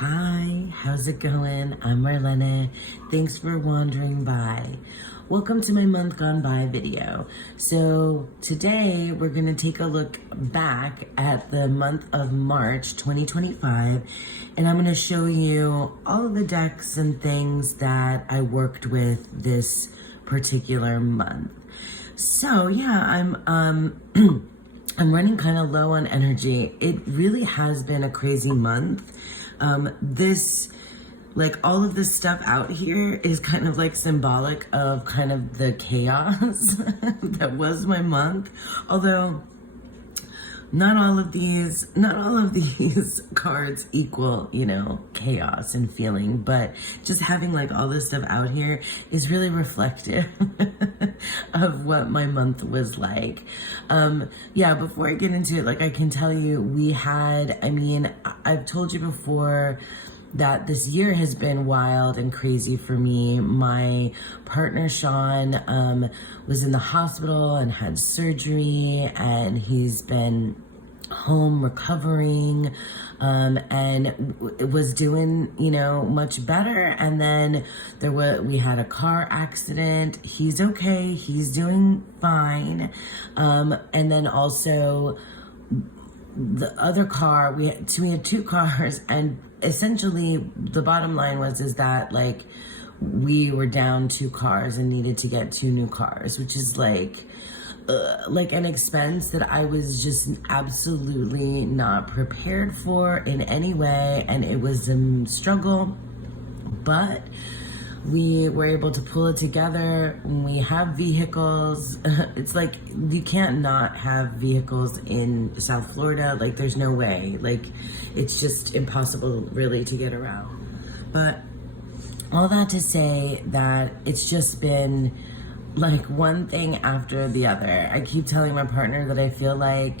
Hi, how's it going? I'm Marlene. Thanks for wandering by. Welcome to my month gone by video. So today we're going to take a look back at the month of March 2025, and I'm going to show you all of the decks and things that I worked with this particular month. So yeah, I'm I'm running kind of low on energy. It really has been a crazy month. All of this stuff out here is kind of like symbolic of kind of the chaos that was my month. Although not all of these cards equal, chaos and feeling, but just having like all this stuff out here is really reflective of what my month was like. Before I get into it, like I can tell you, I've told you before that this year has been wild and crazy for me. My partner, Sean, was in the hospital and had surgery, and he's been home recovering, and was doing, much better. And then we had a car accident. He's okay. He's doing fine. And then also the other car, we had two cars, and essentially the bottom line is that like we were down two cars and needed to get two new cars, which is like an expense that I was just absolutely not prepared for in any way, and it was a struggle, but we were able to pull it together. We have vehicles. It's like you can't not have vehicles in South Florida. Like there's no way. Like it's just impossible really to get around. But all that to say that it's just been like one thing after the other. I keep telling my partner that I feel like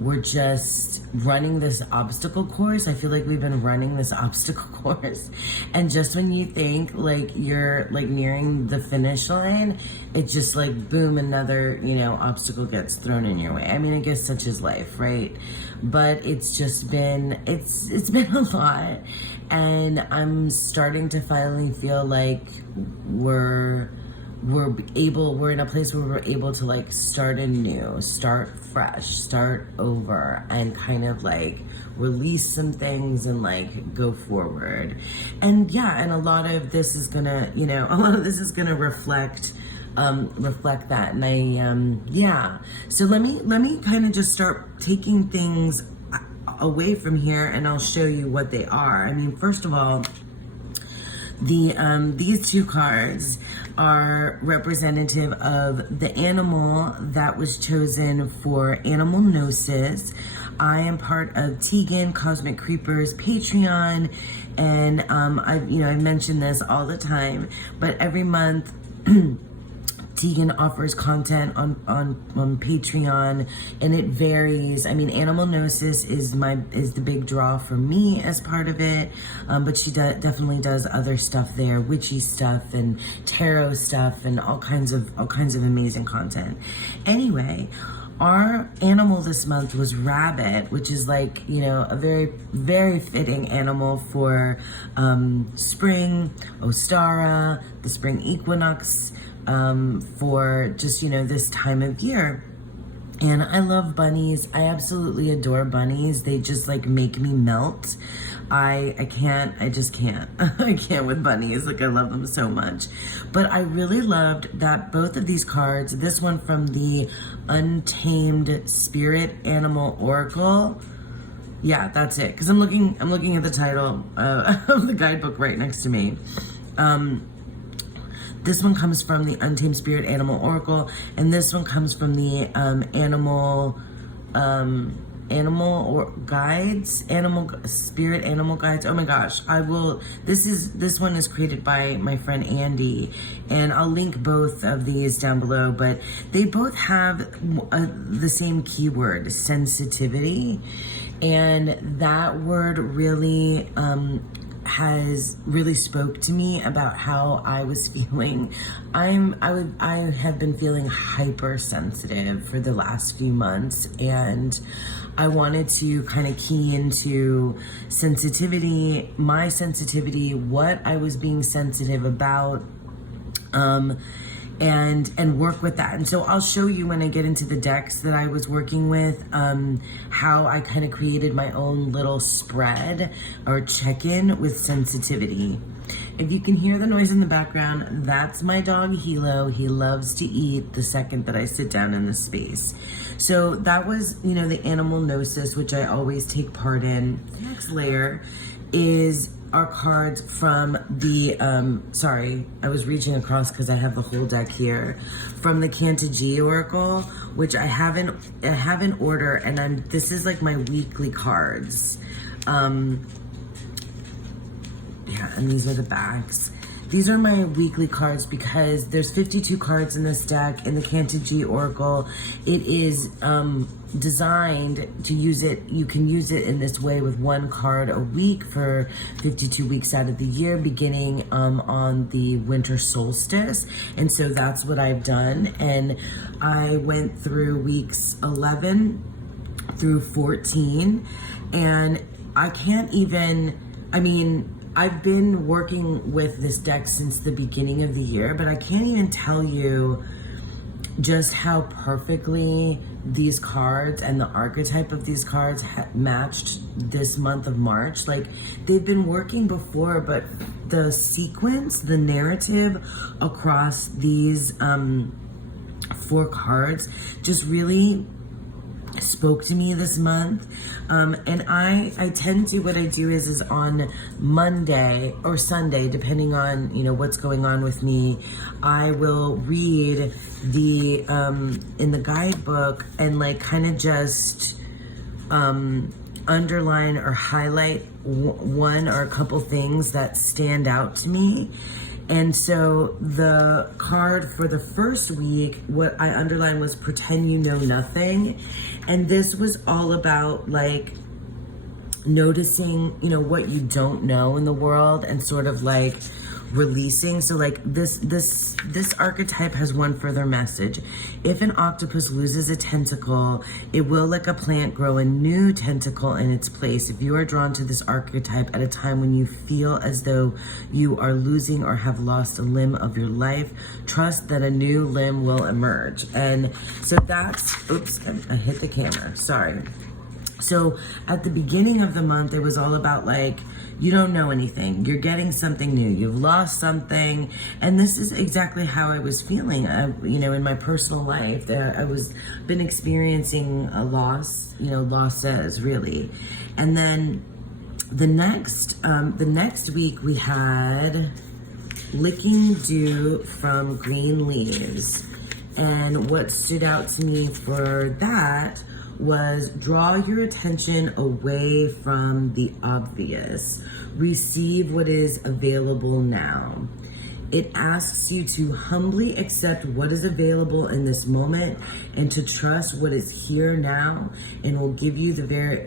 we're just running this obstacle course. I feel like we've been running this obstacle course, and just when you think like you're like nearing the finish line, it just like boom, another obstacle gets thrown in your way. I mean, I guess such is life, right? But it's just been it's been a lot, and I'm starting to finally feel like we're in a place where we're able to like start anew, start fresh, start over, and kind of like release some things and like go forward. And a lot of this is gonna, reflect that. And so let me kind of just start taking things away from here, and I'll show you what they are. I mean, first of all, these two cards are representative of the animal that was chosen for Animal Gnosis. I am part of Tegan Cosmic Creepers Patreon, and I've mentioned this all the time, but every month Tegan offers content on Patreon, and it varies. I mean, Animal Gnosis is the big draw for me as part of it, but she definitely does other stuff there, witchy stuff and tarot stuff and all kinds of amazing content. Anyway, our animal this month was rabbit, which is like, a very, very fitting animal for spring, Ostara, the spring equinox, for just, this time of year. And I love bunnies. I absolutely adore bunnies. They just like make me melt. I just can't. I can't with bunnies. Like I love them so much. But I really loved that both of these cards, this one from the Untamed Spirit Animal Oracle. Yeah, that's it. Because I'm looking at the title of the guidebook right next to me. This one comes from the Untamed Spirit Animal Oracle, and this one comes from the Animal Spirit Animal Guides. Oh my gosh, this one is created by my friend Andy, and I'll link both of these down below, but they both have the same keyword, sensitivity, and that word really has really spoke to me about how I was feeling. I have been feeling hypersensitive for the last few months, and I wanted to kind of key into sensitivity, my sensitivity, what I was being sensitive about, and work with that. And so I'll show you when I get into the decks that I was working with, how I kind of created my own little spread or check-in with sensitivity. If you can hear the noise in the background, that's my dog Hilo. He loves to eat the second that I sit down in the space. So that was, you know, the animal gnosis, which I always take part in. Next layer is our cards from the, sorry, I was reaching across because I have the whole deck here, from the Canto Oracle, which I have in order, and this is like my weekly cards. Yeah, and these are the backs. These are my weekly cards because there's 52 cards in this deck in the Canto Oracle. It is designed to use it. You can use it in this way with one card a week for 52 weeks out of the year, beginning on the winter solstice. And so that's what I've done. And I went through weeks 11 through 14, and I can't even, I mean, I've been working with this deck since the beginning of the year, but I can't even tell you just how perfectly these cards and the archetype of these cards matched this month of March. Like, they've been working before, but the sequence, the narrative across these 4 cards just really spoke to me this month. And I tend to, what I do is on Monday or Sunday, depending on, you know, what's going on with me, I will read the in the guidebook and like kind of just underline or highlight one or a couple things that stand out to me. And so the card for the first week, what I underlined was pretend you know nothing. And this was all about like noticing, you know, what you don't know in the world and sort of like releasing. So like this archetype has one further message. If an octopus loses a tentacle, it will, like a plant, grow a new tentacle in its place. If you are drawn to this archetype at a time when you feel as though you are losing or have lost a limb of your life, trust that a new limb will emerge. And so that's, oops, I hit the camera, sorry. So at the beginning of the month, it was all about like, you don't know anything. You're getting something new. You've lost something. And this is exactly how I was feeling, you know, in my personal life. I was been experiencing a loss, you know, losses really. And then the next week we had Licking Dew from Green Leaves. And what stood out to me for that was draw your attention away from the obvious. Receive what is available now. It asks you to humbly accept what is available in this moment and to trust what is here now, and will give you the very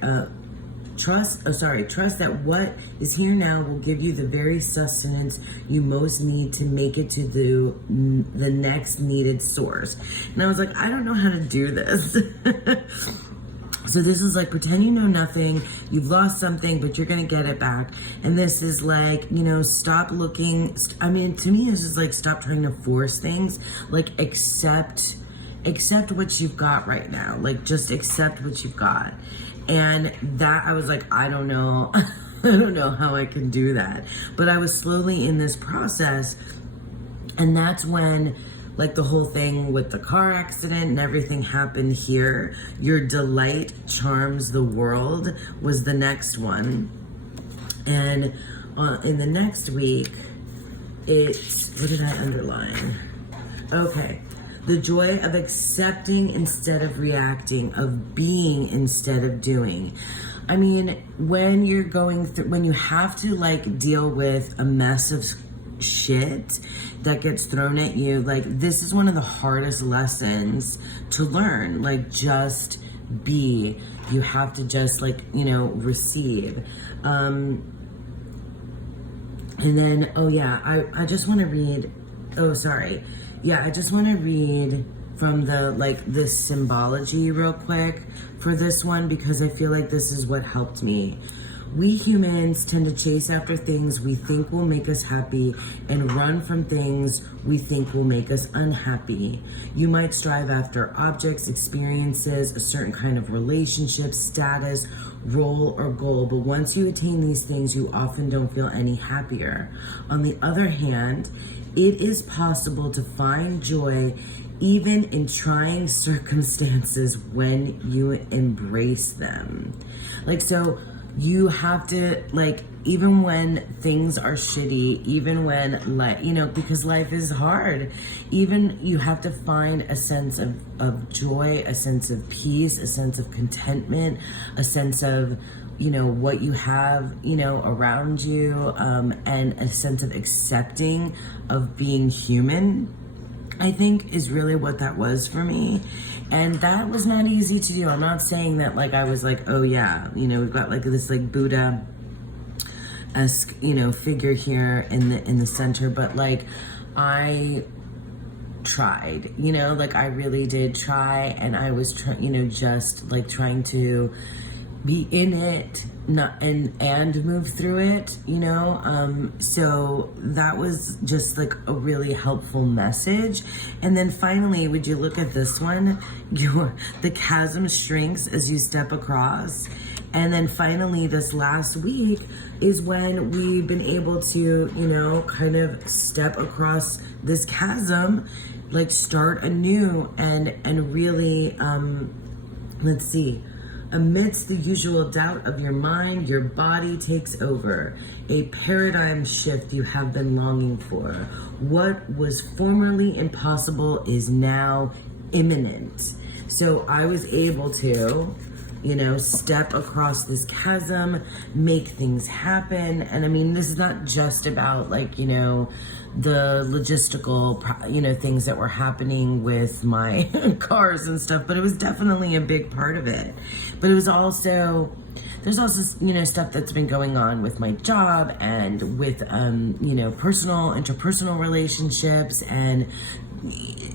trust that what is here now will give you the very sustenance you most need to make it to the next needed source. And I was like, I don't know how to do this. So this is like, pretend you know nothing, you've lost something, but you're gonna get it back. And this is like, you know, stop looking, I mean, to me, this is like, stop trying to force things, like accept what you've got right now. Like, just accept what you've got. And that, I was like, I don't know, I don't know how I can do that. But I was slowly in this process, and that's when, like, the whole thing with the car accident and everything happened here. Your delight charms the world was the next one. And in the next week, it's, what did I underline? Okay. The joy of accepting instead of reacting, of being instead of doing. I mean, when you're going through, when you have to like deal with a mess of shit that gets thrown at you, like, this is one of the hardest lessons to learn. Like, just be. You have to just, like, you know, receive. And then, oh yeah, I just want to read, oh, sorry. Yeah, I just want to read from the, like, this symbology real quick for this one, because I feel like this is what helped me. We humans tend to chase after things we think will make us happy and run from things we think will make us unhappy. You might strive after objects, experiences, a certain kind of relationship, status, role, or goal, but once you attain these things, you often don't feel any happier. On the other hand, it is possible to find joy even in trying circumstances when you embrace them. Like, so you have to, like, even when things are shitty, even when, like, you know, because life is hard, even you have to find a sense of joy, a sense of peace, a sense of contentment, a sense of, you know, what you have, you know, around you, and a sense of accepting of being human, I think is really what that was for me. And that was not easy to do. I'm not saying that, like, I was like, oh yeah, you know, we've got like this like Buddha-esque, you know, figure here in the center, but like I tried, you know, like I really did try, and I was you know, just like trying to be in it, not and move through it, you know. So that was just like a really helpful message. And then finally, would you look at this one? The chasm shrinks as you step across. And then finally, this last week is when we've been able to, you know, kind of step across this chasm, like start anew and really, let's see. Amidst the usual doubt of your mind, your body takes over. A paradigm shift you have been longing for. What was formerly impossible is now imminent. So I was able to, you know, step across this chasm, make things happen. And I mean, this is not just about, like, you know, the logistical, you know, things that were happening with my cars and stuff, but it was definitely a big part of it. But it was also, there's also, you know, stuff that's been going on with my job and with, you know, interpersonal relationships and,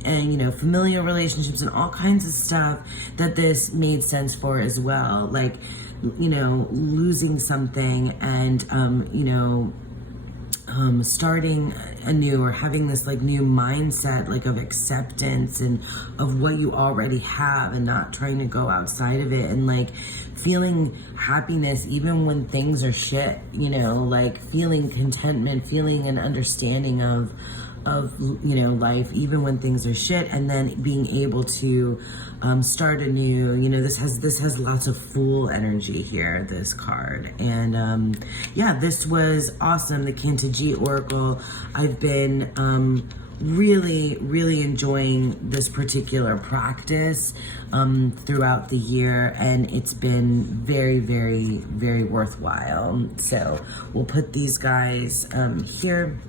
you know, familial relationships and all kinds of stuff that this made sense for as well. Like, you know, losing something and, you know, starting anew, or having this like new mindset, like of acceptance and of what you already have, and not trying to go outside of it, and like feeling happiness even when things are shit, you know, like feeling contentment, feeling an understanding of you know, life even when things are shit, and then being able to start anew. You know, this has lots of Fool energy here, this card. And yeah, this was awesome. The Kanta G Oracle. I've been really enjoying this particular practice throughout the year, and it's been very worthwhile. So we'll put these guys here.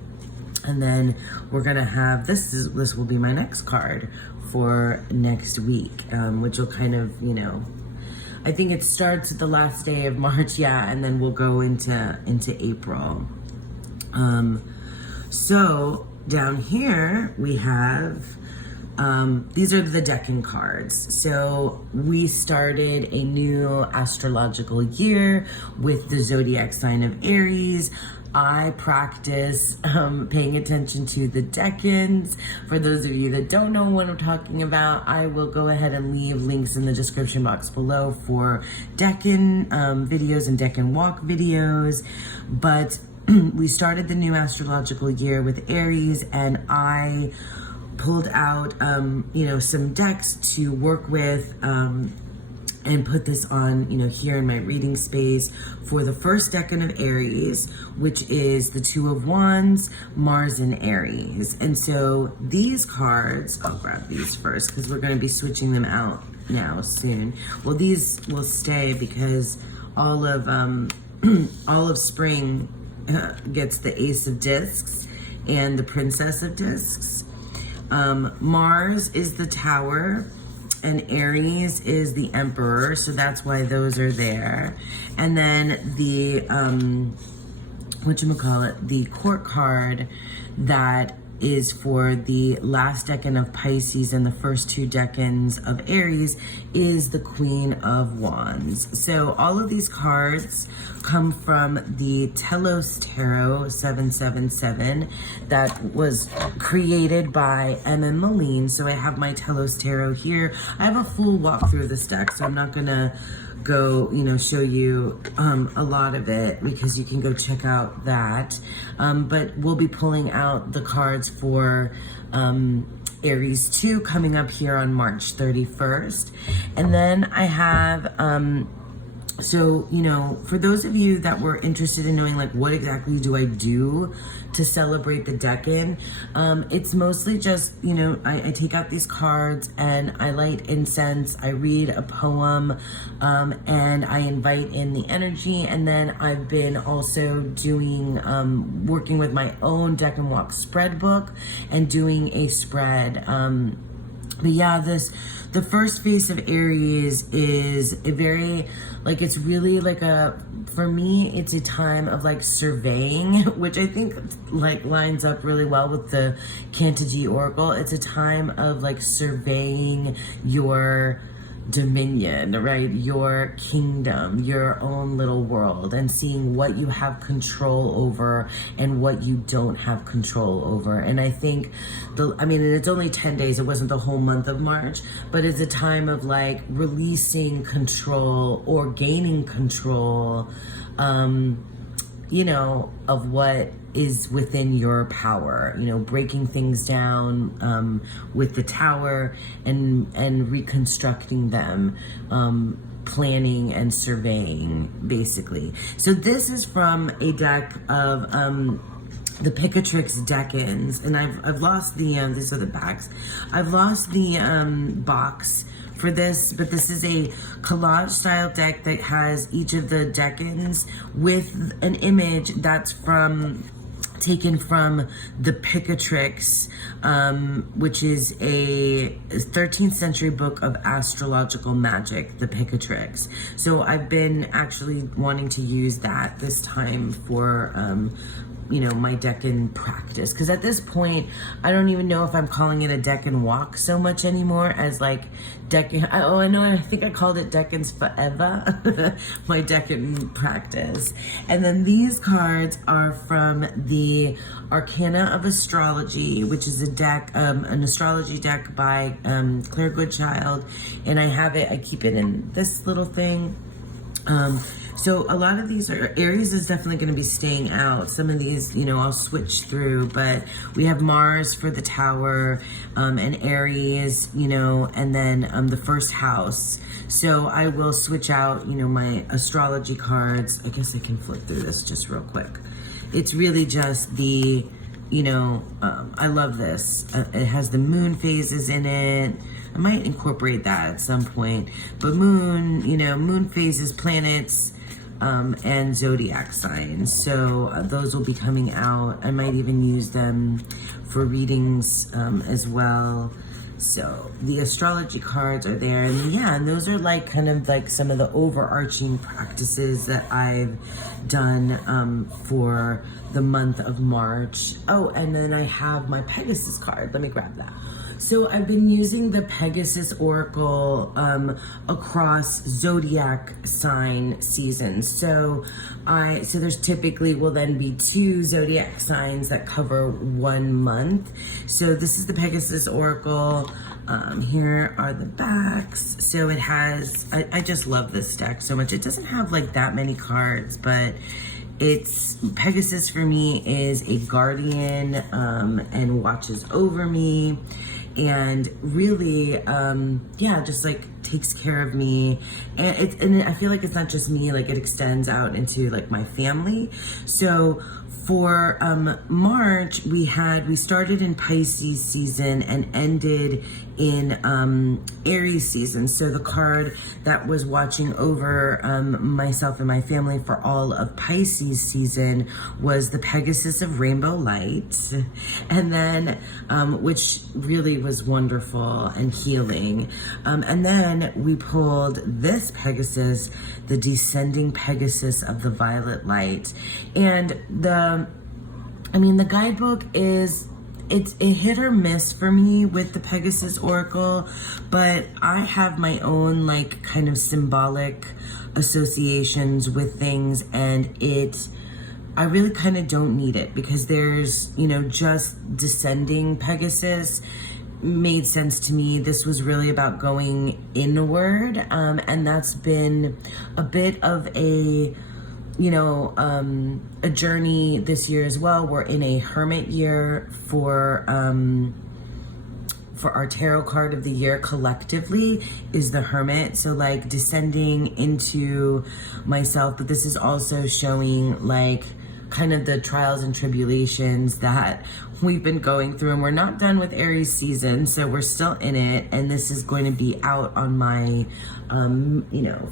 And then we're gonna have, this will be my next card for next week, which will kind of, you know, I think it starts at the last day of March, yeah, and then we'll go into April. So down here we have, these are the Decan cards. So we started a new astrological year with the zodiac sign of Aries. I practice paying attention to the decans. For those of you that don't know what I'm talking about, I will go ahead and leave links in the description box below for decan videos and decan walk videos. But we started the new astrological year with Aries, and I pulled out, you know, some decks to work with, and put this on, you know, here in my reading space for the first decan of Aries, which is the Two of Wands, Mars and Aries. And so these cards, I'll grab these first because we're going to be switching them out now soon. Well, these will stay because all of spring gets the Ace of Discs and the Princess of Discs. Mars is the Tower, and Aries is the Emperor, so that's why those are there. And then the whatchamacallit, the court card that is for the last decan of Pisces and the first 2 decans of Aries is the Queen of Wands. So all of these cards come from the Telos Tarot 777 that was created by M.M. Moline. So I have my Telos Tarot here. I have a full walkthrough of this deck, so I'm not gonna go, show you a lot of it because you can go check out that. But we'll be pulling out the cards for Aries 2 coming up here on March 31st. And then I have, so, for those of you that were interested in knowing, like, what exactly do I do to celebrate the decan, it's mostly just, I take out these cards and I light incense, I read a poem, and I invite in the energy. And then I've been also doing, working with my own Deck and Walk spread book and doing a spread. But yeah, the first phase of Aries is a very, it's really for me, it's a time of surveying, which I think lines up really well with the Kantaji Oracle. It's a time of surveying your dominion, right? Your kingdom, your own little world, and seeing what you have control over and what you don't have control over. And I think and it's only 10 days, it wasn't the whole month of March, but it's a time of releasing control or gaining control, of what is within your power, breaking things down with the Tower and reconstructing them, planning and surveying, basically. So this is from a deck of the Picatrix Decans, and I've lost the these are the backs. I've lost the box for this, but this is a collage style deck that has each of the decans with an image that's taken from the Picatrix, which is a 13th century book of astrological magic, the Picatrix. So I've been actually wanting to use that this time for my decan practice, because at this point I don't even know if I'm calling it a decan walk so much anymore as decan. I think I called it decans forever. My decan practice. And then these cards are from the Arcana of Astrology, which is a deck, an astrology deck by Claire Goodchild, and I keep it in this little thing. So a lot of these Aries is definitely going to be staying out. Some of these, I'll switch through, but we have Mars for the Tower, and Aries, and then the first house. So I will switch out, my astrology cards. I guess I can flip through this just real quick. It's really just the, I love this. It has the moon phases in it. I might incorporate that at some point. But moon phases, planets, and zodiac signs. So those will be coming out. I might even use them for readings as well. So the astrology cards are there. And those are some of the overarching practices that I've done for the month of March. Oh, and then I have my Pegasus card. Let me grab that. So I've been using the Pegasus Oracle across zodiac sign seasons. So there's typically will then be 2 zodiac signs that cover 1 month. So this is the Pegasus Oracle. Here are the backs. So it has, I just love this deck so much. It doesn't have that many cards, but Pegasus for me is a guardian and watches over me, and really just takes care of me, and I feel it's not just me, it extends out into my family. So for March, we started in Pisces season and ended in Aries season. So the card that was watching over myself and my family for all of Pisces season was the Pegasus of Rainbow Light, and then which really was wonderful and healing. And then then we pulled this Pegasus, the Descending Pegasus of the Violet Light. And the guidebook is, it hit or miss for me with the Pegasus Oracle, but I have my own like kind of symbolic associations with things, and I really kind of don't need it, because there's, just Descending Pegasus made sense to me. This was really about going inward, and that's been a bit of a journey this year as well. We're in a hermit year for our tarot card of the year collectively is the Hermit. So like descending into myself, but this is also showing like kind of the trials and tribulations that we've been going through, and we're not done with Aries season, so we're still in it. And this is going to be out on my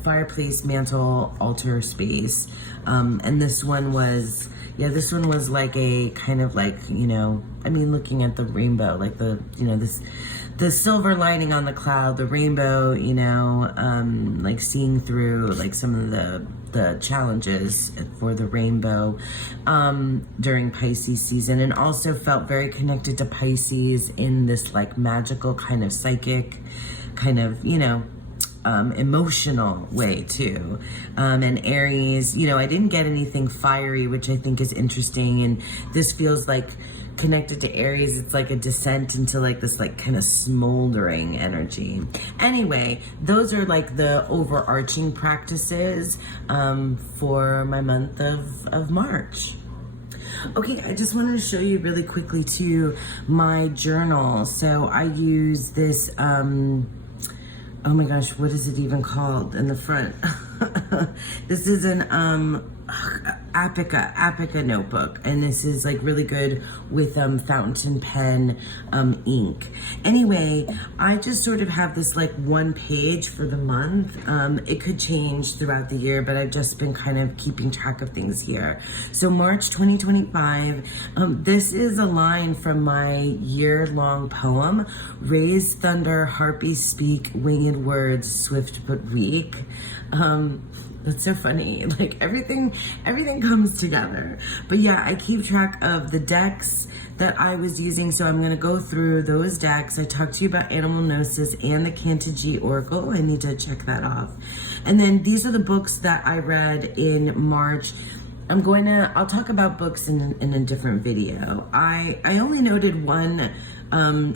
fireplace, mantle, altar space, and this one was like a kind of like, looking at the rainbow, like the silver lining on the cloud, the rainbow, like seeing through like some of the challenges for the rainbow during Pisces season, and also felt very connected to Pisces in this like magical kind of psychic kind of, emotional way too. And Aries, I didn't get anything fiery, which I think is interesting. And this feels like connected to Aries. It's like a descent into like this like kind of smoldering energy. Anyway, those are like the overarching practices for my month of March. Okay, I just wanted to show you really quickly too my journal. So I use this oh my gosh, what is it even called in the front? This is an Apica notebook, and this is like really good with fountain pen ink. Anyway, I just sort of have this like one page for the month. It could change throughout the year, but I've just been kind of keeping track of things here. So March 2025, this is a line from my year-long poem, Raise Thunder, Harpies Speak, Winged Words, Swift but Weak. That's so funny. Like everything comes together. But yeah, I keep track of the decks that I was using. So I'm going to go through those decks. I talked to you about Animal Gnosis and the Canto Oracle. I need to check that off. And then these are the books that I read in March. I'll talk about books in a different video. I only noted one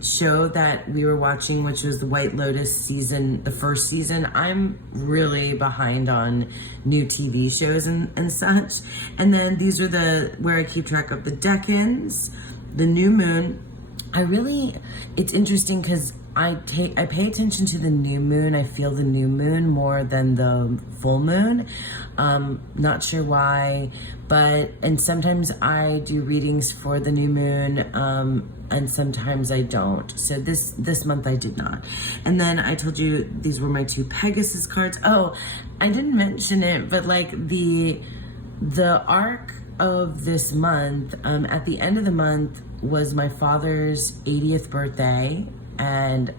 show that we were watching, which was the White Lotus season, the first season. I'm really behind on new TV shows and such. And then these are where I keep track of the decans, the new moon. It's interesting because I pay attention to the new moon. I feel the new moon more than the full moon. Not sure why, and sometimes I do readings for the new moon, and sometimes I don't. So this month I did not. And then I told you these were my two Pegasus cards. Oh, I didn't mention it, but like the arc of this month, at the end of the month was my father's 80th birthday and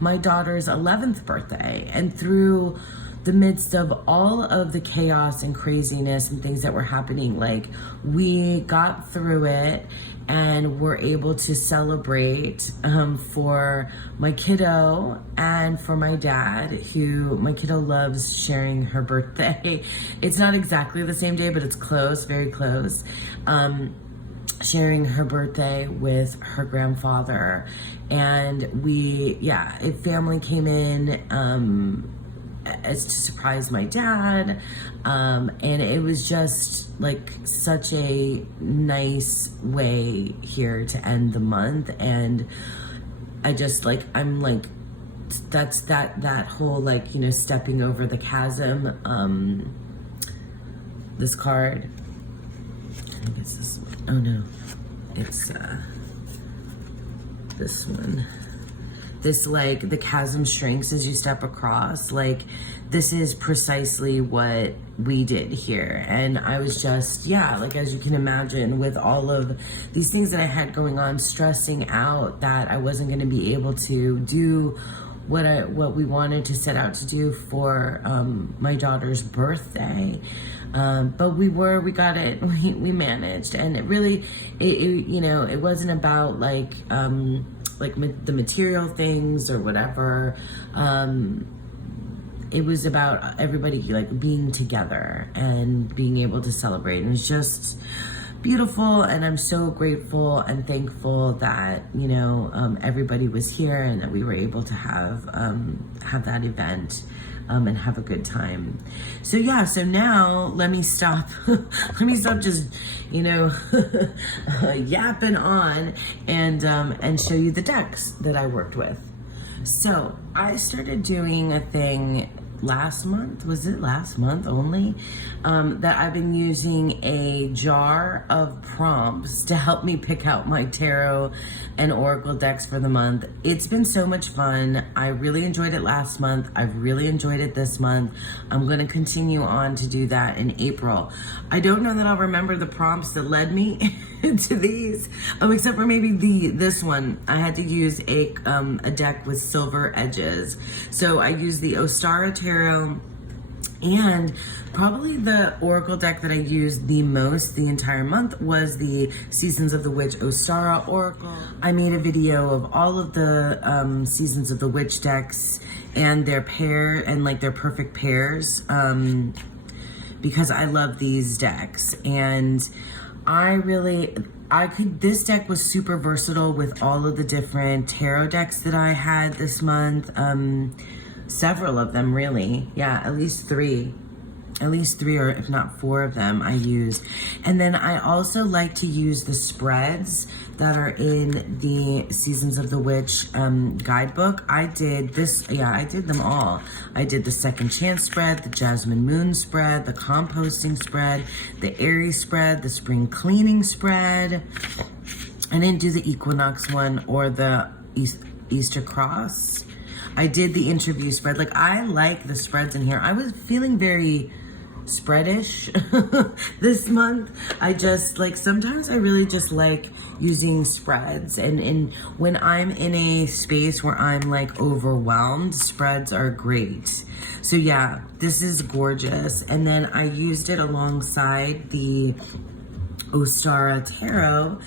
my daughter's 11th birthday. And through the midst of all of the chaos and craziness and things that were happening, like we got through it and were able to celebrate for my kiddo and for my dad, my kiddo loves sharing her birthday. It's not exactly the same day, but it's close, very close. Sharing her birthday with her grandfather. And family came in as to surprise my dad. And it was just like such a nice way here to end the month. And I just like, that's that whole like, stepping over the chasm. This card. I think it's this one. Oh no, it's this one. This like the chasm shrinks as you step across. Like this is precisely what we did here. And I was just, like as you can imagine, with all of these things that I had going on, stressing out that I wasn't going to be able to do what we wanted to set out to do for my daughter's birthday. But we got it, we managed, and it really, it wasn't about like the material things or whatever. It was about everybody like being together and being able to celebrate. And it was just beautiful, and I'm so grateful and thankful that everybody was here and that we were able to have that event and have a good time. So yeah, so now let me stop just yapping on and show you the decks that I worked with. So I started doing a thing last month, was it last month only, that I've been using a jar of prompts to help me pick out my tarot and oracle decks for the month. It's been so much fun. I really enjoyed it last month. I've really enjoyed it this month. I'm going to continue on to do that in April. I don't know that I'll remember the prompts that led me to these, except for maybe this one. I had to use a deck with silver edges. So I used the Ostara Tarot, and probably the oracle deck that I used the most the entire month was the Seasons of the Witch Ostara Oracle. I made a video of all of the Seasons of the Witch decks and their pair and like their perfect pairs, because I love these decks, and this deck was super versatile with all of the different tarot decks that I had this month. Several of them, really. Yeah, at least three, or if not four of them I used. And then I also like to use the spreads that are in the Seasons of the Witch guidebook. I did them all. I did the Second Chance spread, the Jasmine Moon spread, the Composting spread, the Aries spread, the Spring Cleaning spread. I didn't do the Equinox one or the Easter Cross. I did the interview spread. Like, I like the spreads in here. I was feeling very spreadish this month. I just sometimes I really just like using spreads, and when I'm in a space where I'm like overwhelmed, spreads are great. So yeah, this is gorgeous. And then I used it alongside the Ostara Tarot.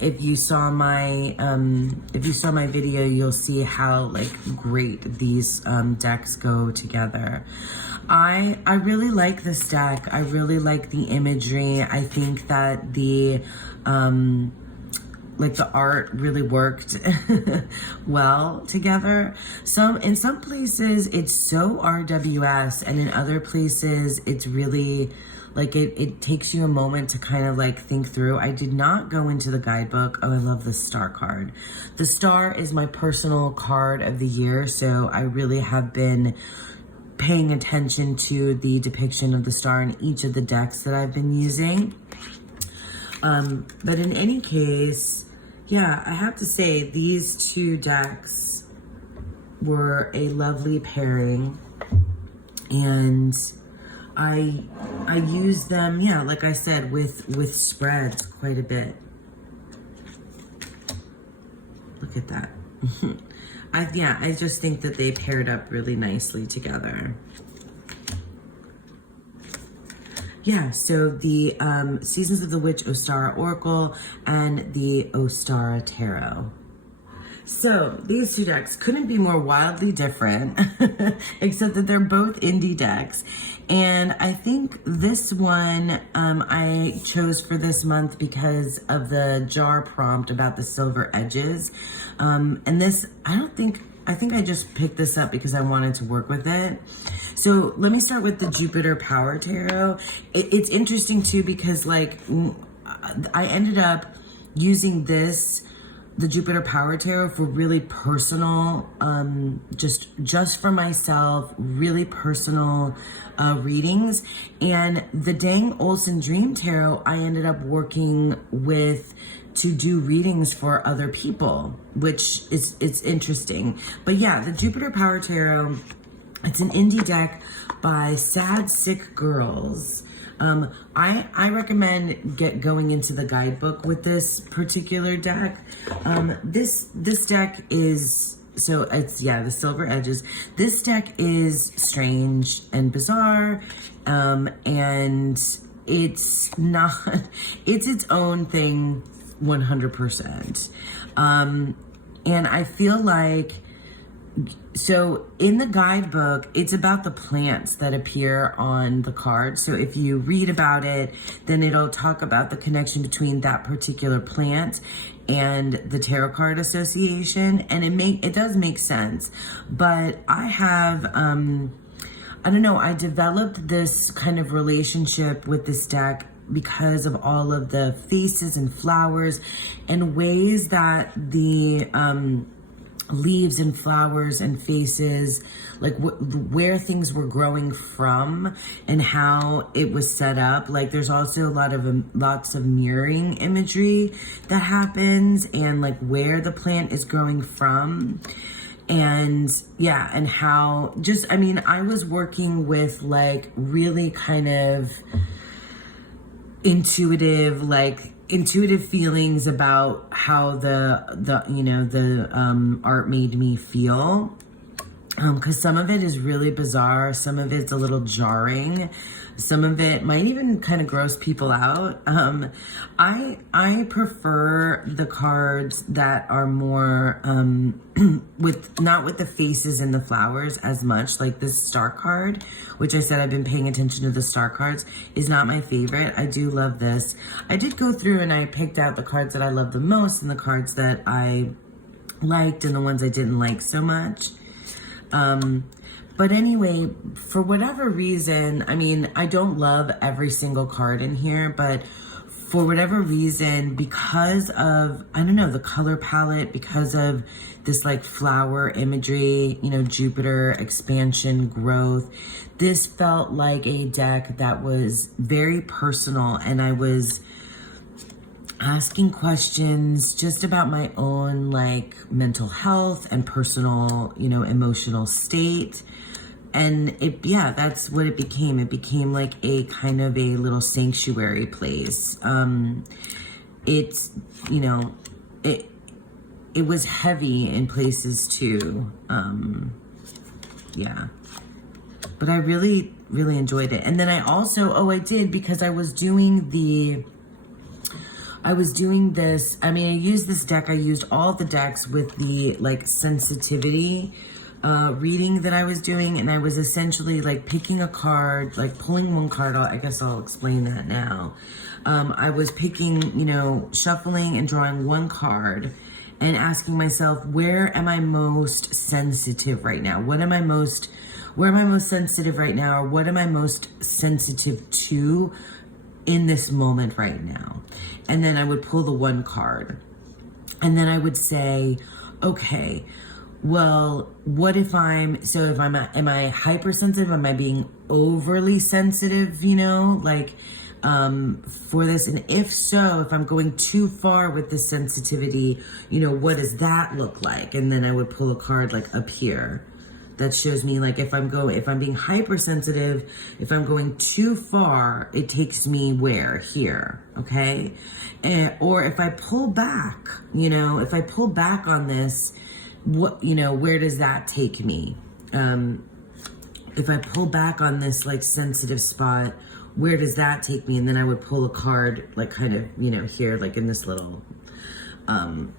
If you saw my video, you'll see how great these decks go together. I really like this deck. I really like the imagery. I think that the art really worked well together. In some places it's so RWS, and in other places it's really it takes you a moment to kind of think through. I did not go into the guidebook. Oh, I love the star card. The star is my personal card of the year, so I really have been paying attention to the depiction of the star in each of the decks that I've been using. But in any case, yeah, I have to say these two decks were a lovely pairing, and I use them, yeah, like I said, with spreads quite a bit. Look at that. I just think that they paired up really nicely together. Yeah, so the Seasons of the Witch Ostara Oracle and the Ostara Tarot. So these two decks couldn't be more wildly different, except that they're both indie decks. And I think this one I chose for this month because of the jar prompt about the silver edges. And this, I think I just picked this up because I wanted to work with it. So let me start with the Jupiter Power Tarot. It's interesting too because I ended up using the Jupiter Power Tarot for really personal, just for myself, really personal readings. And the Dang Olsen Dream Tarot, I ended up working with to do readings for other people, which it's interesting. But yeah, the Jupiter Power Tarot, it's an indie deck by Sad Sick Girls. I recommend going into the guidebook with this particular deck. This deck is so it's, yeah, the silver edges. This deck is strange and bizarre, and it's not, it's its own thing 100%. And I feel like, so in the guidebook, it's about the plants that appear on the card. So if you read about it, then it'll talk about the connection between that particular plant and the tarot card association. And it does make sense. But I have, I don't know, I developed this kind of relationship with this deck because of all of the faces and flowers and ways that the leaves and flowers and faces, like where things were growing from and how it was set up. Like there's also lots of mirroring imagery that happens, and like where the plant is growing from. And yeah, and how just, I mean, I was working with like really kind of intuitive feelings about how the art made me feel, because some of it is really bizarre, some of it's a little jarring, some of it might even kind of gross people out. I prefer the cards that are more not with the faces and the flowers as much. Like this star card, which I said I've been paying attention to the star cards, is not my favorite. I do love this. I did go through and I picked out the cards that I love the most and the cards that I liked and the ones I didn't like so much. But anyway, for whatever reason, I mean, I don't love every single card in here, but for whatever reason, because of, I don't know, the color palette, because of this like flower imagery, Jupiter, expansion, growth, this felt like a deck that was very personal, and I was asking questions just about my own like mental health and personal, emotional state. And that's what it became. It became like a kind of a little sanctuary place. It's, it was heavy in places too. But I really, really enjoyed it. And then I also, I did, because I was doing this, I mean, I used this deck, I used all the decks with the like sensitivity reading that I was doing, and I was essentially like picking a card, like pulling one card out. I guess I'll explain that now. I was picking, shuffling and drawing one card and asking myself, where am I most sensitive right now? Where am I most sensitive right now? Or what am I most sensitive to in this moment right now? And then I would pull the one card, and then I would say, okay, well, what if am I hypersensitive? Am I being overly sensitive, for this? And if so, if I'm going too far with this sensitivity, what does that look like? And then I would pull a card like up here that shows me like if I'm being hypersensitive, if I'm going too far, it takes me where? Here, okay? Or if I pull back, on this, where does that take me? If I pull back on this like sensitive spot, where does that take me? And then I would pull a card like kind of, here, like in this little, in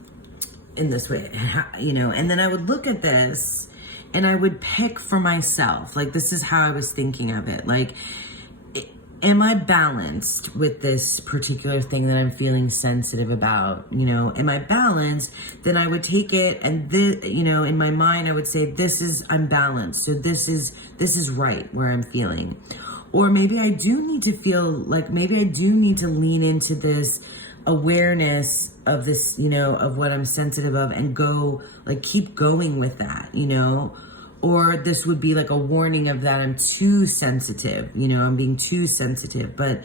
this way, and then I would look at this and I would pick for myself, like this is how I was thinking of it. Like, am I balanced with this particular thing that I'm feeling sensitive about? Am I balanced? Then I would take it, and in my mind, I would say, I'm balanced. So this is right where I'm feeling. Or maybe I do need to feel like, maybe I do need to lean into this awareness of this, of what I'm sensitive of, and go, like, keep going with that, Or this would be like a warning of that I'm too sensitive, I'm being too sensitive. But,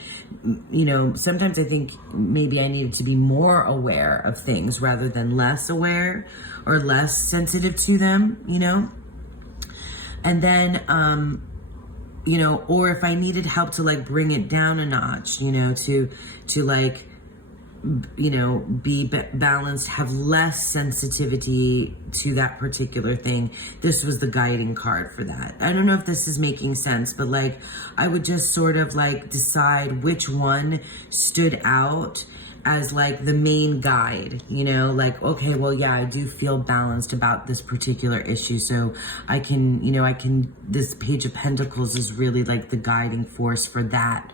sometimes I think maybe I needed to be more aware of things rather than less aware or less sensitive to them, And then, or if I needed help to like bring it down a notch, to like be balanced, have less sensitivity to that particular thing. This was the guiding card for that. I don't know if this is making sense, but like I would just sort of like decide which one stood out as like the main guide, like, okay, well, yeah, I do feel balanced about this particular issue. So I can, this Page of Pentacles is really like the guiding force for that,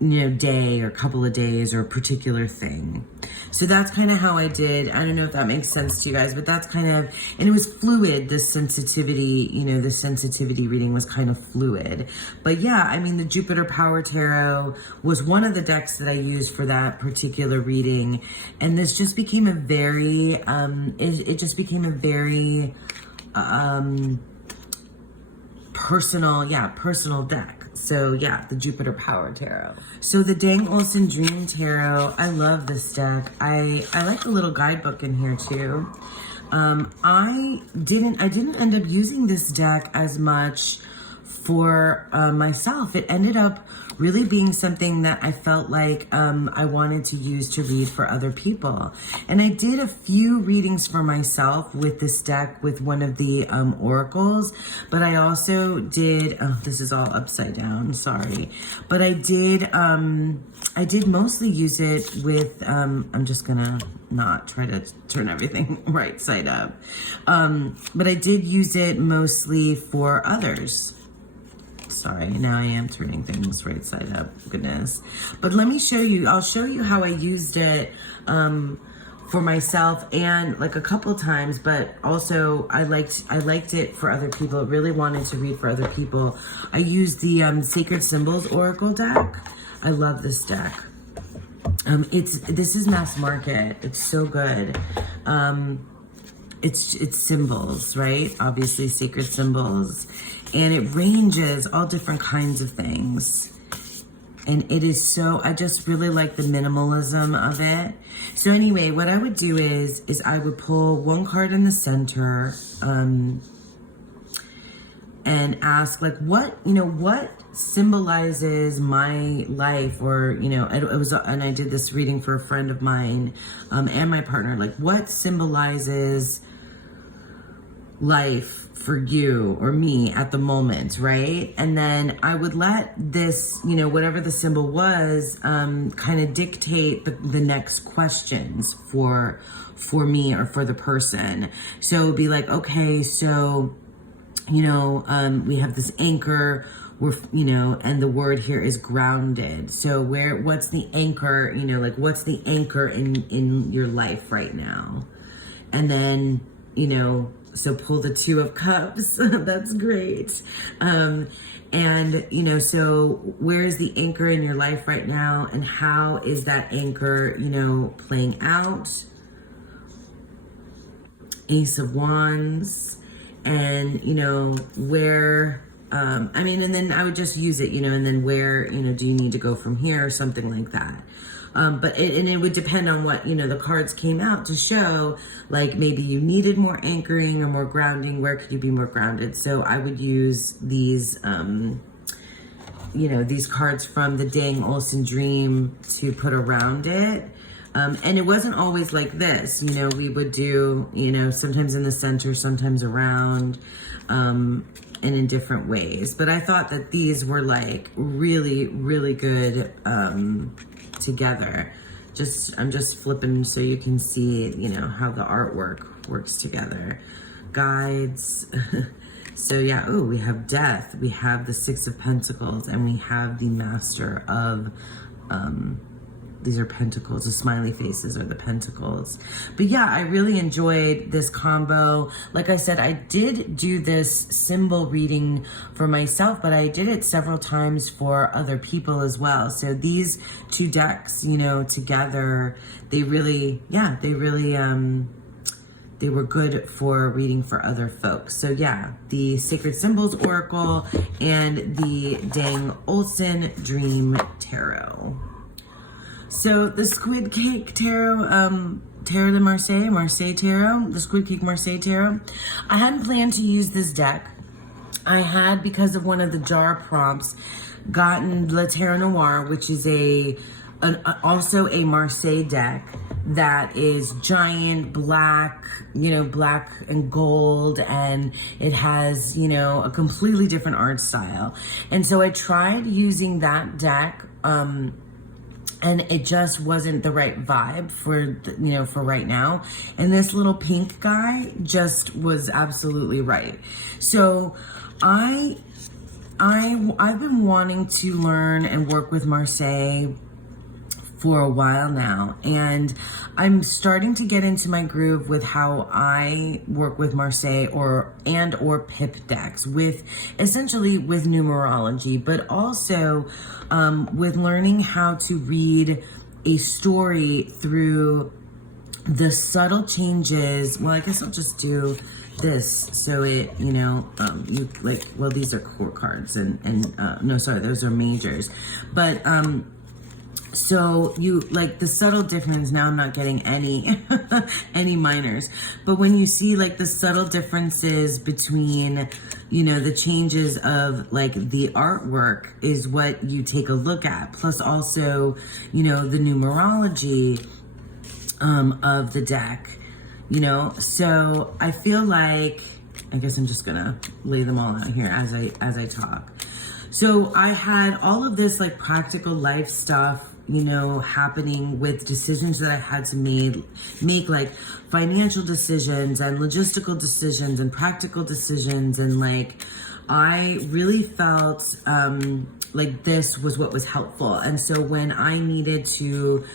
day or couple of days or a particular thing. So that's kind of how I did. I don't know if that makes sense to you guys, but that's kind of, and it was fluid, the sensitivity, the sensitivity reading was kind of fluid. But yeah, I mean, the Jupiter Power Tarot was one of the decks that I used for that particular reading. And this just became a very, it just became a very, personal deck. So yeah, the Jupiter Power Tarot. So the Dang Olsen Dream Tarot, I love this deck. I like the little guidebook in here too. I didn't end up using this deck as much for myself. It ended up really being something that I felt like I wanted to use to read for other people. And I did a few readings for myself with this deck with one of the oracles, but I also did, oh, this is all upside down, sorry. But I did mostly use it with, I'm just gonna not try to turn everything right side up. But I did use it mostly for others. Sorry, now I am turning things right side up, goodness. But let me show you, I'll show you how I used it for myself and like a couple times, but also I liked it for other people. I really wanted to read for other people. I used the Sacred Symbols Oracle deck. I love this deck. This is mass market. It's so good. It's symbols, right? Obviously sacred symbols. And it ranges all different kinds of things. And it is so, I just really like the minimalism of it. So anyway, what I would do is I would pull one card in the center, and ask like, what symbolizes my life, or, and I did this reading for a friend of mine, and my partner, like what symbolizes life for you or me at the moment, right? And then I would let this, whatever the symbol was, kind of dictate the next questions for me or for the person. So it'd be like, okay, so, we have this anchor, and the word here is grounded. So what's the anchor, what's the anchor in your life right now? And then, so pull the Two of Cups. That's great. So where is the anchor in your life right now? And how is that anchor, playing out? Ace of Wands. And, where, and then I would just use it, and then where, do you need to go from here or something like that. But it would depend on what, the cards came out to show, like maybe you needed more anchoring or more grounding. Where could you be more grounded? So I would use these, these cards from the Dang Olsen Dream to put around it. And it wasn't always like this, we would do, sometimes in the center, sometimes around, and in different ways. But I thought that these were like really, really good, together. I'm just flipping so you can see, how the artwork works together. Guides. So yeah, we have Death, we have the Six of Pentacles, and we have the Master of, these are pentacles, the smiley faces are the pentacles. But yeah, I really enjoyed this combo. Like I said, I did do this symbol reading for myself, but I did it several times for other people as well. So these two decks, together, they were good for reading for other folks. So yeah, the Sacred Symbols Oracle and the Dang Olsen Dream Tarot. So the Squid Cake Tarot, Tarot de Marseille Tarot, the Squid Cake Marseille Tarot. I hadn't planned to use this deck. I had, because of one of the jar prompts, gotten Le Tarot Noir, which is a also a Marseille deck that is giant, black, black and gold, and it has, a completely different art style. And so I tried using that deck, and it just wasn't the right vibe for right now. And this little pink guy just was absolutely right. So I've been wanting to learn and work with Marseille for a while now, and I'm starting to get into my groove with how I work with Marseille or pip decks, with essentially with numerology, but also with learning how to read a story through the subtle changes. Well, I guess I'll just do this so it, these are core cards, and no, sorry, those are majors, but so you like the subtle difference. Now I'm not getting any any minors, but when you see like the subtle differences between the changes of like the artwork is what you take a look at, plus also the numerology of the deck, so I feel like, I guess I'm just gonna lay them all out here as I talk. So I had all of this like practical life stuff, happening with decisions that I had to make like financial decisions and logistical decisions and practical decisions. And like, I really felt like this was what was helpful. And so when I needed to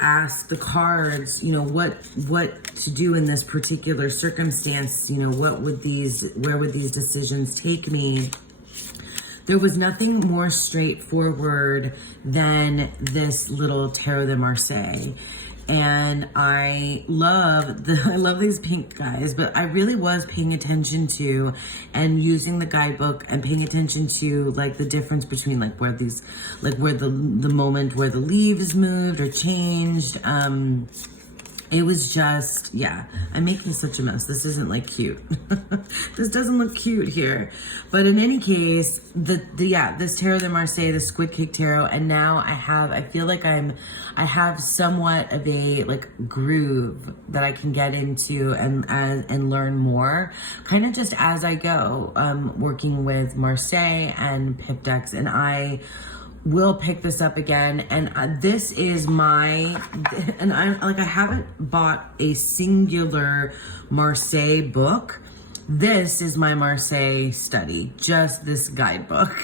ask the cards, what to do in this particular circumstance, where would these decisions take me? There was nothing more straightforward than this little Tarot de Marseille. And I love these pink guys, but I really was paying attention to and using the guidebook and paying attention to like the difference between like where the moment where the leaves moved or changed. It was just, yeah, I'm making such a mess. This isn't like cute. This doesn't look cute here. But in any case, this Tarot de Marseille, the Squid Cake Tarot, and now I feel like I have somewhat of a like groove that I can get into and learn more, kind of just as I go, working with Marseille and pip decks, and I will pick this up again. And this is I haven't bought a singular Marseille book. This is my Marseille study, just this guidebook.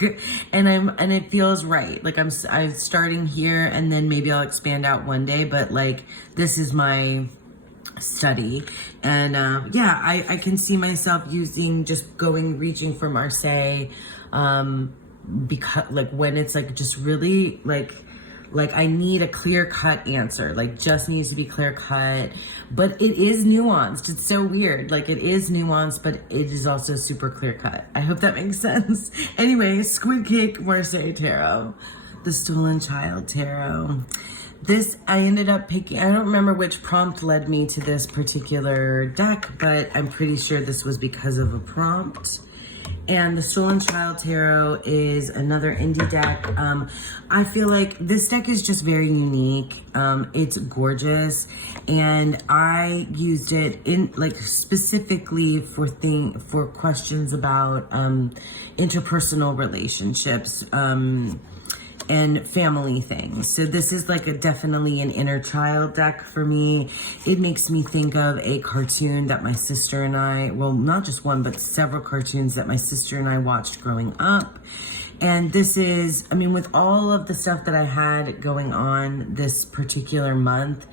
And it feels right. Like I'm starting here, and then maybe I'll expand out one day, but like, this is my study. And I can see myself reaching for Marseille, because like when it's like just really like I need a clear cut answer, like just needs to be clear cut, but it is nuanced. It's so weird. Like it is nuanced, but it is also super clear cut. I hope that makes sense. Anyway, Squid Cake Marseille Tarot, the Stolen Child Tarot. This, I ended up picking, I don't remember which prompt led me to this particular deck, but I'm pretty sure this was because of a prompt. And the Stolen Child Tarot is another indie deck. I feel like this deck is just very unique. It's gorgeous, and I used it in like specifically for questions about interpersonal relationships and family things. So this is like definitely an inner child deck for me. It makes me think of a cartoon that my sister and I, well, not just one, but several cartoons that my sister and I watched growing up. And this is, with all of the stuff that I had going on this particular month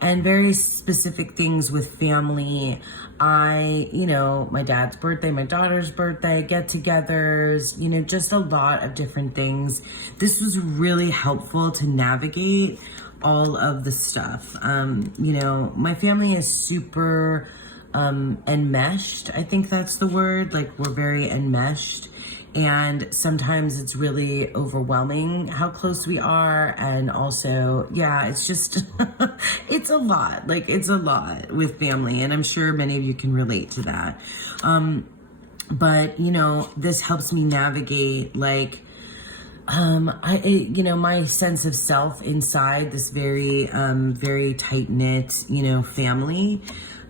and very specific things with family, my dad's birthday, my daughter's birthday, get-togethers, just a lot of different things. This was really helpful to navigate all of the stuff. My family is super enmeshed. I think that's the word. Like, we're very enmeshed. And sometimes it's really overwhelming how close we are. And also, it's just, it's a lot. Like, it's a lot with family. And I'm sure many of you can relate to that. But, this helps me navigate, like, My sense of self inside this very, very tight knit, family.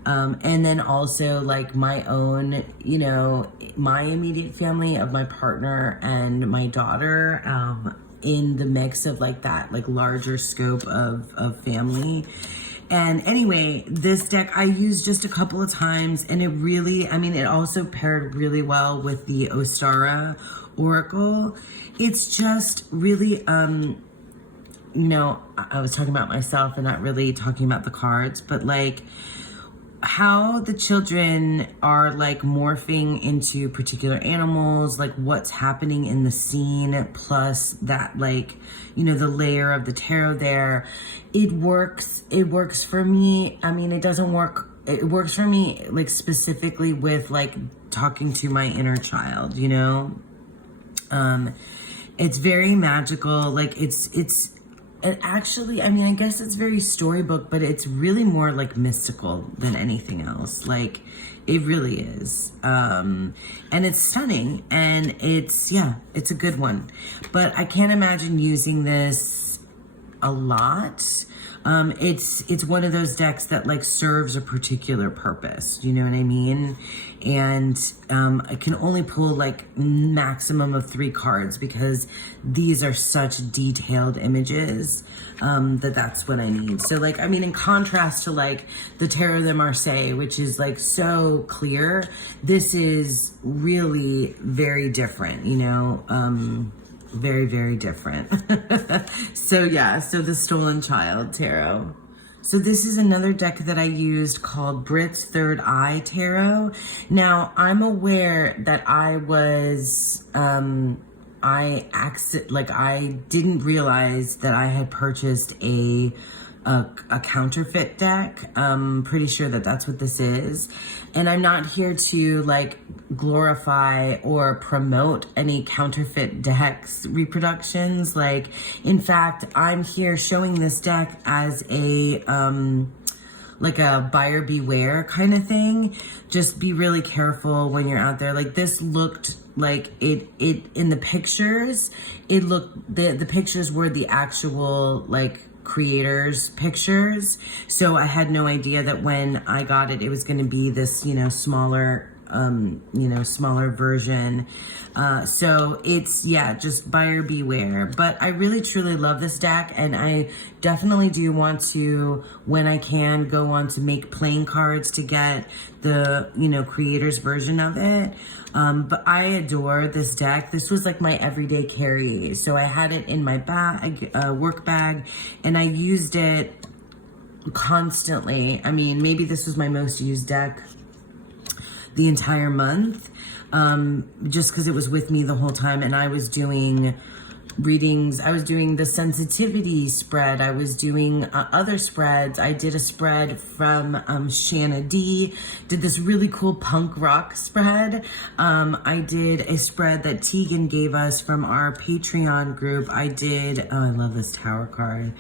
And then also like my own, my immediate family of my partner and my daughter, in the mix of like that, like larger scope of family. And anyway, this deck I used just a couple of times, and it also paired really well with the Ostara Oracle. It's just really, I was talking about myself and not really talking about the cards, but like how the children are like morphing into particular animals, like what's happening in the scene, plus that like, the layer of the tarot there. It works for me. I mean, it works for me like specifically with like talking to my inner child, it's very magical. Like and actually, I mean, I guess it's very storybook, but it's really more like mystical than anything else. Like, it really is. And it's stunning, and it's a good one. But I can't imagine using this a lot. It's one of those decks that like serves a particular purpose, you know what I mean? And I can only pull like maximum of 3 cards because these are such detailed images that's what I need. So like, I mean, in contrast to like the Tarot de Marseille, which is like so clear, this is really very different, very, very different. So the Stolen Child Tarot. So this is another deck that I used called Brit's Third Eye Tarot. Now, I'm aware that I didn't realize that I had purchased a counterfeit deck. I'm pretty sure that that's what this is. And I'm not here to like glorify or promote any counterfeit decks reproductions. Like, in fact, I'm here showing this deck as a like a buyer beware kind of thing. Just be really careful when you're out there. Like, this looked like it in the pictures, the pictures were the actual like creators' pictures. So I had no idea that when I got it, it was going to be this, smaller version. So it's, just buyer beware. But I really truly love this deck, and I definitely do want to, when I can, go on to make playing cards to get the, creator's version of it. But I adore this deck. This was like my everyday carry. So I had it in my bag, work bag, and I used it constantly. I mean, maybe this was my most used deck the entire month, just because it was with me the whole time, and I was doing readings. I was doing the sensitivity spread. I was doing other spreads. I did a spread from Shanna D, did this really cool punk rock spread. I did a spread that Tegan gave us from our Patreon group. I love this tower card.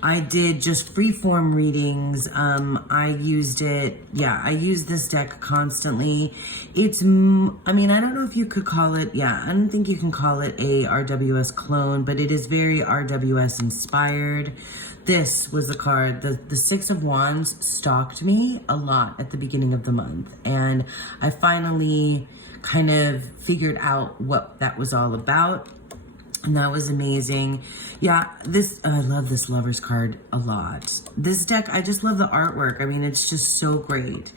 I did just freeform readings. I used it. I use this deck constantly. I don't know if you could call it, I don't think you can call it a RWS clone, but it is very RWS inspired. This was the card, the Six of Wands stalked me a lot at the beginning of the month, and I finally kind of figured out what that was all about, and that was amazing. I love this Lovers card a lot. This deck, I just love the artwork. I mean, it's just so great.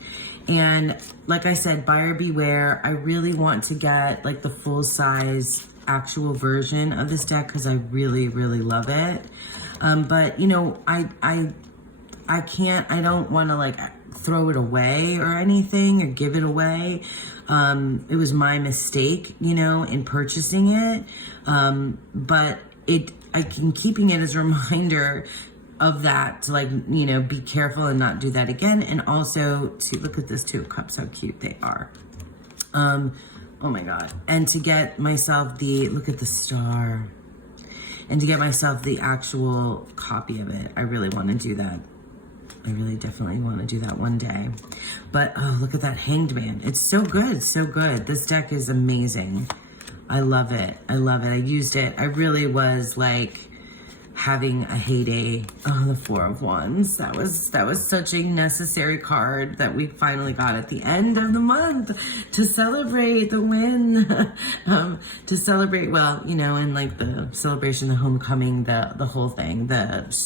And like I said, buyer beware. I really want to get like the full size actual version of this deck because I really, really love it. But I don't want to like throw it away or anything or give it away. It was my mistake, in purchasing it. But I'm keeping it as a reminder of that, to like, be careful and not do that again. And also to look at this Two of Cups, how cute they are. Oh my God. And to get myself look at the star, and to get myself the actual copy of it. I really want to do that. I really definitely want to do that one day. But, oh, look at that Hanged Man. It's so good, so good. This deck is amazing. I love it. I love it. I used it. I really was like having a heyday. Oh, the Four of Wands. That was such a necessary card that we finally got at the end of the month to celebrate the win. To celebrate, well, you know, and like the celebration, the homecoming, the whole thing, the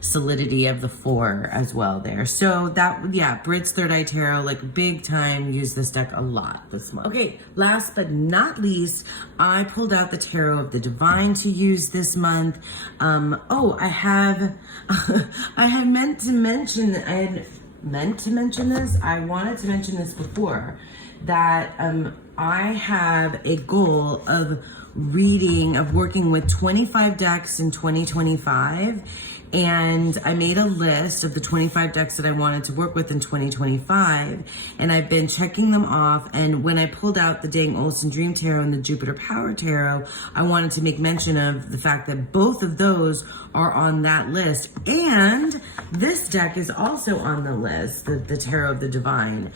solidity of the four as well there. So that, yeah, Brit's Third Eye Tarot, like big time, use this deck a lot this month. Okay, last but not least, I pulled out the Tarot of the Divine to use this month. I had meant to mention this. I wanted to mention this before, that I have a goal of working with 25 decks in 2025. And I made a list of the 25 decks that I wanted to work with in 2025. And I've been checking them off. And when I pulled out the Dang Olsen Dream Tarot and the Jupiter Power Tarot, I wanted to make mention of the fact that both of those are on that list. And this deck is also on the list, the Tarot of the Divine.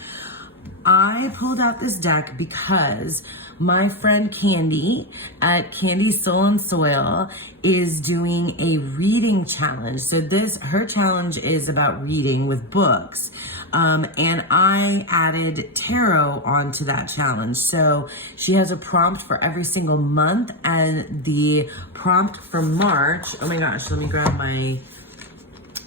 I pulled out this deck because my friend Candy at Candy Soul and Soil is doing a reading challenge. So her challenge is about reading with books. And I added tarot onto that challenge. So she has a prompt for every single month, and the prompt for March, oh my gosh, let me grab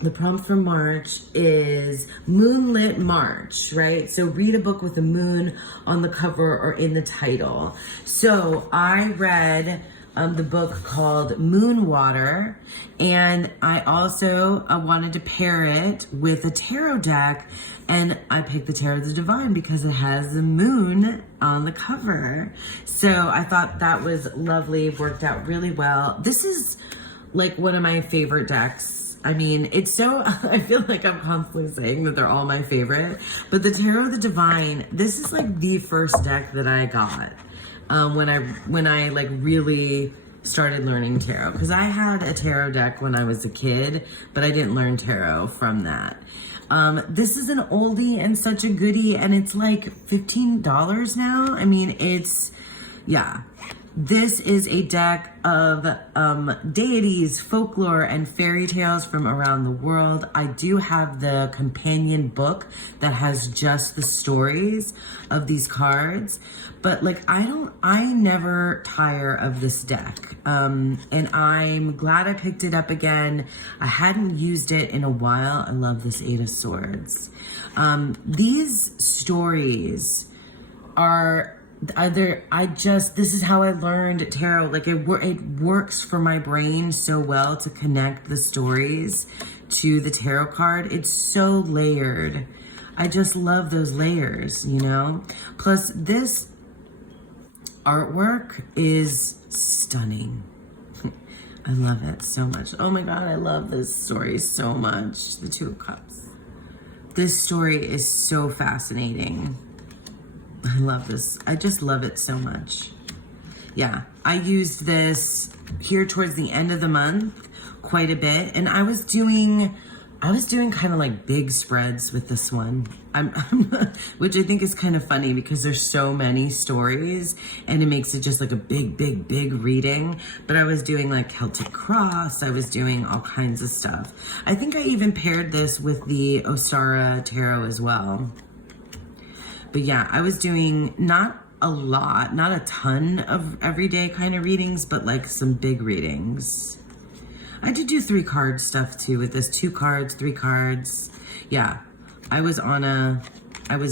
the prompt for March is Moonlit March, right? So read a book with a moon on the cover or in the title. So I read the book called Moon Water, and I also wanted to pair it with a tarot deck, and I picked the Tarot of the Divine because it has the moon on the cover. So I thought that was lovely, worked out really well. This is like one of my favorite decks. I mean, it's so, I feel like I'm constantly saying that they're all my favorite, but the Tarot of the Divine, this is like the first deck that I got when I like really started learning tarot, because I had a tarot deck when I was a kid, but I didn't learn tarot from that. This is an oldie and such a goodie, and it's like $15 now. I mean, yeah. This is a deck of deities, folklore, and fairy tales from around the world. I do have the companion book that has just the stories of these cards, but like I never tire of this deck. And I'm glad I picked it up again. I hadn't used it in a while. I love this Eight of Swords. These stories are this is how I learned tarot. Like it works for my brain so well to connect the stories to the tarot card. It's so layered. I just love those layers, you know? Plus this artwork is stunning. I love it so much. Oh my God, I love this story so much. The Two of Cups. This story is so fascinating. I love this. I just love it so much. Yeah, I used this here towards the end of the month quite a bit, and I was doing kind of like big spreads with this one, which I think is kind of funny because there's so many stories and it makes it just like a big reading. But I was doing like Celtic Cross, I was doing all kinds of stuff. I think I even paired this with the Ostara Tarot as well. But yeah, I was doing not a ton of everyday kind of readings, but like some big readings. I did do 3 card stuff too with this, 2 cards, 3 cards. Yeah, I was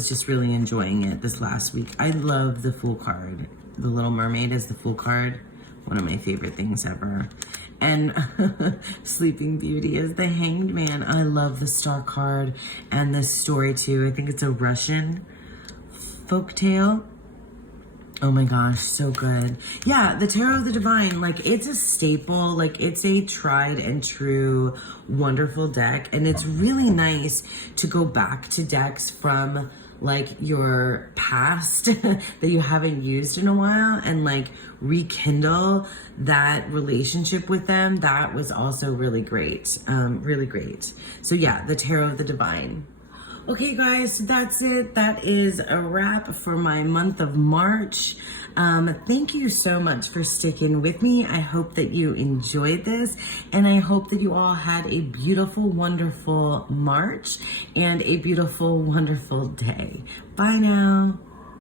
just really enjoying it this last week. I love the Fool card. The Little Mermaid is the Fool card. One of my favorite things ever. And Sleeping Beauty is the Hanged Man. I love the Star card and this story too. I think it's a Russian folktale. Oh my gosh, so good. Yeah, the Tarot of the Divine, like it's a staple, like it's a tried and true wonderful deck, and it's really nice to go back to decks from like your past that you haven't used in a while and like rekindle that relationship with them. That was also really great, really great. So yeah, the Tarot of the Divine. Okay, guys, so that's it. That is a wrap for my month of March. Thank you so much for sticking with me. I hope that you enjoyed this, and I hope that you all had a beautiful, wonderful March and a beautiful, wonderful day. Bye now.